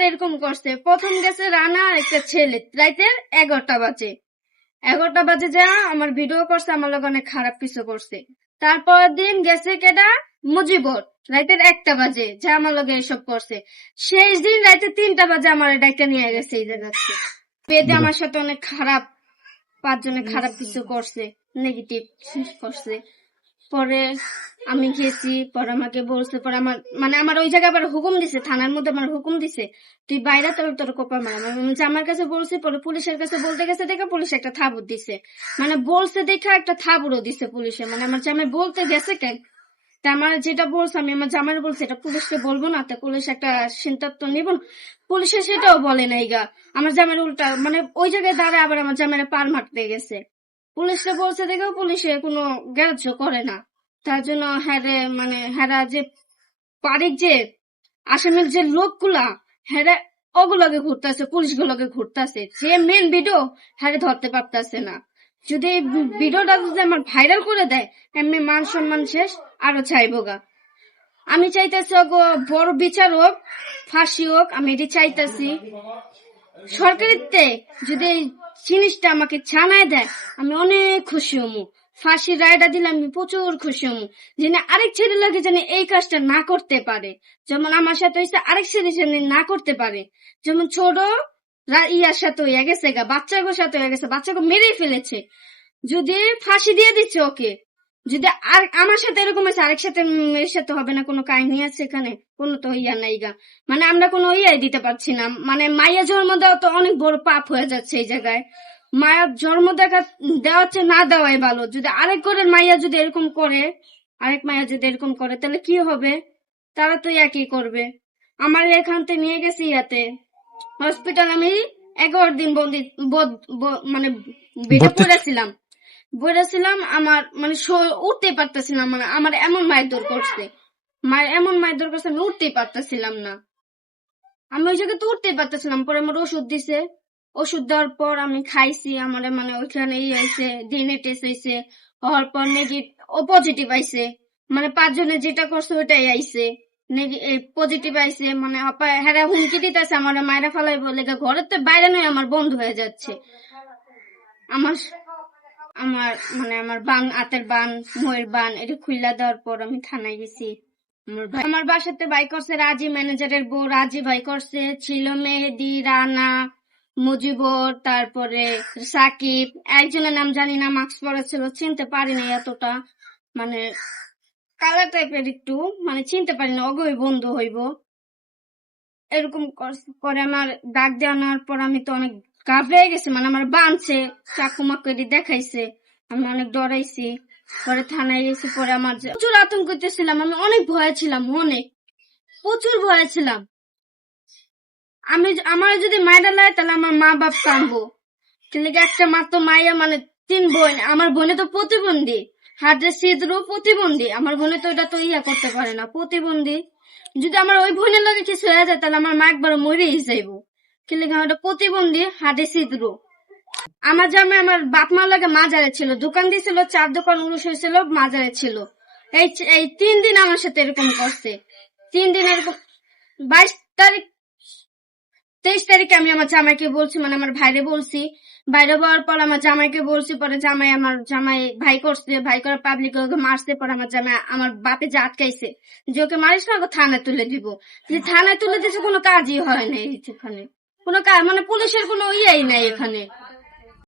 তিনবার এরকম করছে। প্রথম গেছে রানা আর একটা ছেলে, রাইতের 11টা বাজে। 11টা বাজে যা আমার ভিডিও করছে, আমার লোক অনেক খারাপ কিছু করছে। তারপরের দিন গেছে কেডা, মুজিবর, রাইতের 1টা বাজে যা আমার লোক এসব করছে। শেষ দিন রাইতে 3টা বাজে আমার ডাইকা নিয়ে গেছে এই জায়গাতে। পেদে আমার সাথে অনেক খারাপ, 5 জনে খারাপ কিছু করছে, নেগেটিভ করছে। পরে আমি গেছি, পরে আমাকে বলছে, পরে আমার মানে আমার ওই জায়গায় আবার হুকুম দিছে, থানার মধ্যে আমার হুকুম দিছে তুই বাইরে তোর কোপা মারা। আমার কাছে বলছি, পরে পুলিশের কাছে বলতে গেছে দেখে পুলিশ একটা থাবুর দিছে, মানে বলছে দেখা একটা থাবুরও দিছে পুলিশে। মানে আমার জামাই বলতে গেছে কেন, তা আমার যেটা বলছে আমি আমার জামাই বলছি এটা পুলিশকে বলবো না, তা পুলিশ একটা সিদ্ধান্ত নিব, পুলিশে সেটাও বলে নাই গা। আমার জামাইয়ের উল্টা মানে ওই জায়গায় দাঁড়ায় আবার আমার জামাইয়ের পার মারতে গেছে। পুলিশে বলছে দেখেও পুলিশে কোনো গ্রাহ্য করে না। তার জন্য মানে হেরা যে পারিক যে আসামির যে লোকগুলা হেরা ওগুলোকে ঘুরতেছে, পুলিশ গুলোকে ঘুরতেছে, যে মেন ভিডিও হ্যারে ধরতে পারতেছে না। যদি এই ভিডিওটা যদি আমার ভাইরাল করে দেয় এমনি মান সম্মান শেষ, আরো চাইবো গা। আমি চাইতেছি বড় বিচার হোক, ফাঁসি হোক, আমি এটি চাইতেছি। সরকারিতে যদি এই জিনিসটা আমাকে জানায় দেয় আমি অনেক খুশি হমু। ফাঁসির রায়টা দিলে আমি প্রচুর খুশি হমু, যে আরেক ছেলে লাগে যেন এই কাজটা না করতে পারে। যেমন আমার সাথে হয়েছে, আরেক ছেলে যেন না করতে পারে। যেমন ছোট ইয়ার সাথে হয়ে গেছে গা, বাচ্চাগুলোর সাথে হয়ে গেছে, বাচ্চাকে মেরেই ফেলেছে, যদি ফাঁসি দিয়ে দিচ্ছে ওকে। যদি আর আমার সাথে এরকম আছে, আরেক সাথে এর সাথে হবে না, কোনো কাহিনী আছে এখানে? কোনো তো ইয়া নাই গা। মানে আমরা কোনো ইয়াই দিতে পারছি না। মানে মাইয়া জন্ম দেওয়া তো অনেক বড় পাপ হয়ে যাচ্ছে এই জায়গায়। মায়ের জন্ম দেওয়া হচ্ছে না দেওয়াই ভালো। যদি আরেক ঘরের মাইয়া যদি এরকম করে, আরেক মাইয়া যদি এরকম করে তাহলে কি হবে? তারা তো একই করবে। আমার এখান থেকে নিয়ে গেছি ইয়াতে হসপিটাল, আমি 11 দিন বন্দি মানে বেডে পড়েছিলাম। আমার মানে উঠতে পারতেছিলাম, মানে আমার এমন মারধর করছে, এমন মারধর করছে আমি উঠতেই পারতেছিলাম না। আমি ওই জায়গায় তো উঠতেই পারতেছিলাম। পরে আমার ওষুধ দিছে, ওষুধ দেওয়ার পর আমি খাইছি। আমার মানে ওইখানে হয়েছে, ডিএনএ টেস্ট হয়েছে, হওয়ার পর পজিটিভ আইছে। মানে 5 জনে যেটা করছে ওইটাই আইছে, পজিটিভ আইছে। মানে হেরা হুমকি দিতেছে আমার মায়েরা ফেলাই বলে, ঘরের তো বাইরে নয় আমার বন্ধ হয়ে যাচ্ছে। আমার বান, হাতের বান, ময়ের বান এটা খুইলা দেওয়ার পর আমি থানায় গেছি। আমার বাসাতে ভাই করছে রাজি, ম্যানেজারের বউ রাজি ভাই করছে, ছিল মেহেদি, রানা, মুজিবর, তারপরে সাকিব, একজনের নাম জানি না, মাস্ক পরা ছিল, চিনতে পারি না এতটা, মানে কালার টাইপের একটু, মানে চিনতে পারি না, অগই বন্ধু হইব এরকম করে। আমার ডাক দেওয়ার পর আমি তো অনেক ঘাবড়ে গেছি, মানে আমার বানছে, চাকু মাকু দেখাইছে, আমি অনেক ডরাইছি। পরে থানায় গেছি, পরে আমার প্রচুর আতঙ্কিত ছিলাম, আমি অনেক ভয় ছিলাম, অনেক প্রচুর ভয় ছিলাম। আমার যদি মায়েরা লাই তাহলে আমার মা বাপ কানবো, কিন্তু একটা মাত্র মাইয়া, মানে 3 বোন, আমার বোনে তো প্রতিবন্ধী, হার্টের ছিদ্র প্রতিবন্ধী, আমার বোনে তো এটা তো ইয়া করতে পারে না, প্রতিবন্ধী। যদি আমার ওই বোনের লাগে কিছু হয়ে যায় তাহলে আমার মা একবার মরেই যাইবো, কিন্তু আমার প্রতিবন্ধী, হার্টের ছিদ্র। আমার জামাই আমার বাপ মার লাগে মাজারে ছিল, দোকান দিয়েছিল, 4 দোকান উরুষ হয়েছিল, মাজারে ছিল। এই 3 দিন আমার সাথে এরকম করছে। 3 দিন এরকম 22 তারিখ 23 তারিখে আমি আমার জামাইকে বলছি, মানে আমার ভাইরে বলছি। বাইরে হওয়ার পর আমার জামাইকে বলছি, পরে আমার জামাই ভাই করছে, ভাই করে পাবলিক ওকে মারছে। পরে আমার জামাই আমার বাপে যে আটকাইছে যে ওকে মারিস না, ওকে থানায় তুলে দিব। থানায় তুলে দিচ্ছে, কোনো কাজই হয় না এখানে, কোনো কাজ, মানে পুলিশের কোনো ইয়েই নাই এখানে।